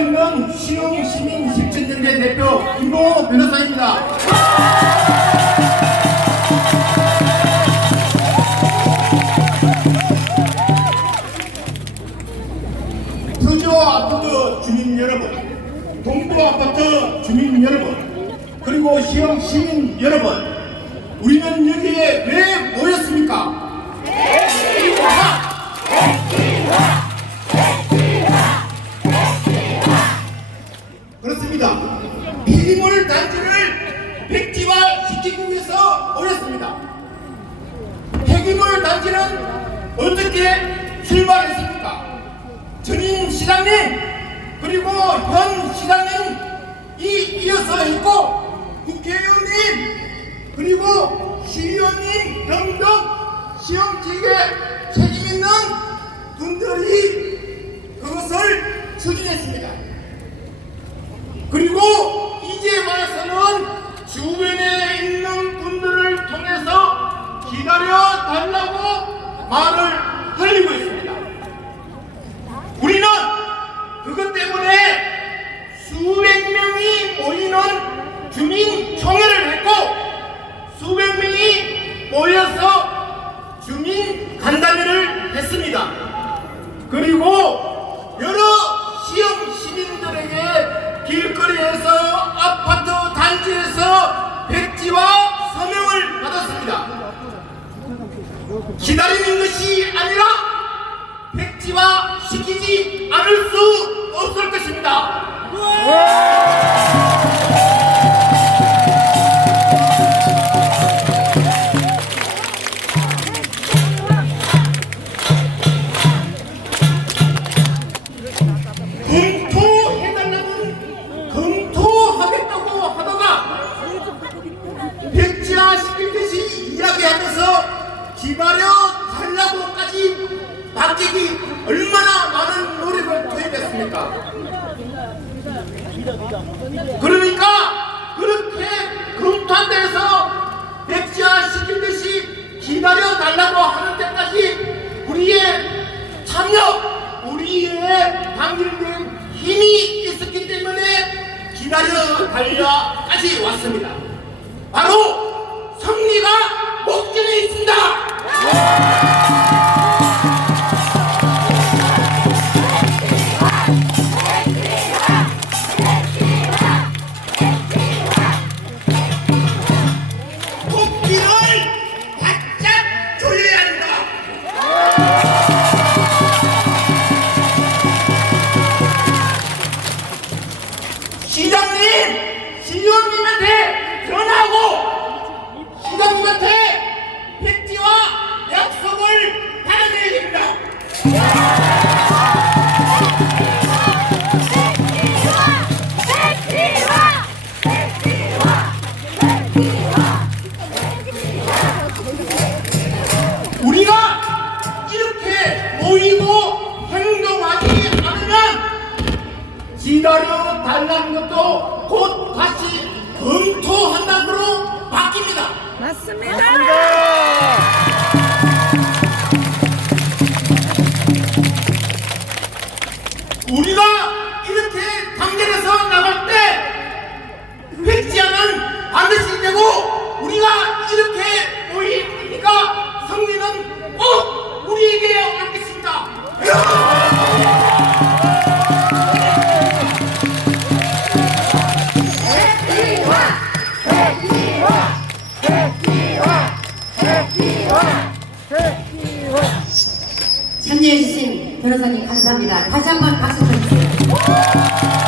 있는 시흥 시민 실천연대 대표 김봉호 변호사입니다. 프로지오 아파트 주민 여러분, 동부 아파트 주민 여러분, 그리고 시흥 시민 여러분, 우리는 여기에 왜 모였습니까? 폐기물 단지를 백지화시키기 위해서 모였습니다. 폐기물 단지는 어떻게 출발했습니까? 전임 시장님 그리고 현 시장님 이 이어서 했고 국회의원님 그리고 시의원님 등등 시험직에 책임 있는 분들이 그것을 추진했습니다. 그리고 이제 와서는 주변에 있는 분들을 통해서 기다려 달라고 말을 흘리고 있습니다. 우리는 그것 때문에 수백 명이 모이는 주민총회를 했고 수백 명이 모여서 주민 간담회를 했습니다. 그리고 기다리는 것이 아니라 백지화 시키지 않을 수 없을 것입니다. 바뀌기 얼마나 많은 노력을 투입했습니까? 그러니까 그렇게 데서 백지화 시킬 듯이 기다려 달라고 하는 데까지 우리의 참여, 우리의 단결된 힘이 있었기 때문에 기다려 달려까지 왔습니다. 바로 우리가 이렇게 모이고 행동하지 않으면 기다려 달라는 것도 곧 다시 검토한다고 바뀝니다. 맞습니다. 변호사님 감사합니다. 다시 한번 박수 쳐주세요.